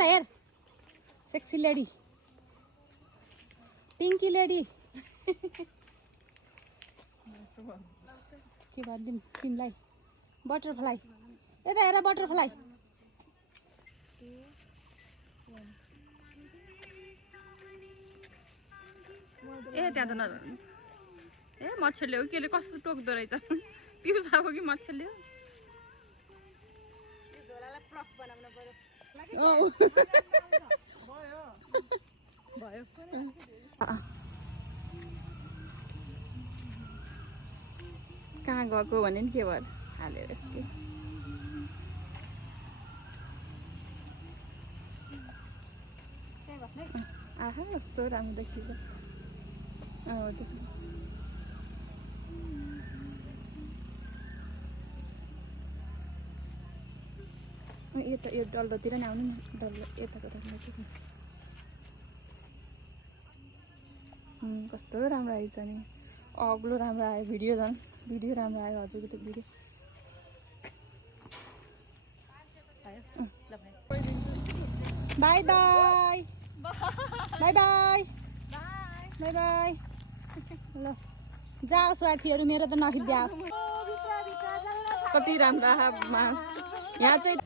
यता हेर sexy lady Pinky lady के भनिदिउँ तिमीलाई बटरफ्लाई यता हेर बटरफ्लाई ए त्यहाँ त नजानु ए मच्छरले हो केले कस्तो टोक्दो रहेछ पिउस अब कि मच्छरले हो भयो कहाँ गएको भने नि के भयो हालेर आहा कस्तो राम्रो देखिन्छ यता यो डल्लोतिर नि आउनु नि डल्लो यताको कस्तो राम्रो आएछ नि अग्लो राम्रो आयो भिडियो झन् भिडियो राम्रो आयो हजुरको त video by by by by by by ल जाओ स्वार्थीहरू मेरो त नखिद्या कति राम्रो यहाँ चाहिँ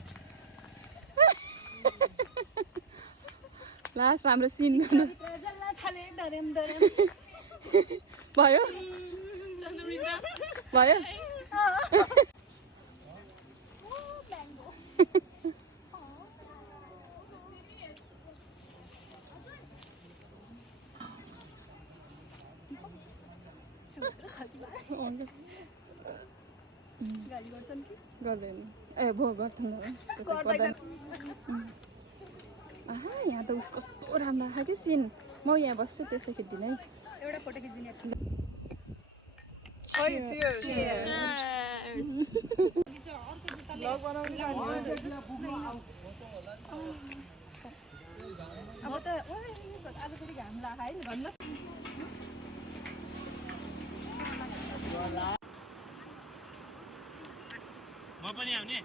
लास्ट राम्रो सिन गर्नु भयो भयो गाली गर्छन् कि गर्दैन ए भो गर्छन् आहा यहाँ त उस कस्तो राम्रो आएको कि सिन म यहाँ बस्छु त्यसै खिच्दिनँ है एउटा फोटो खिच्दिने अब त आज फेरि घाम लाग्यो है भन्न म पनि आउने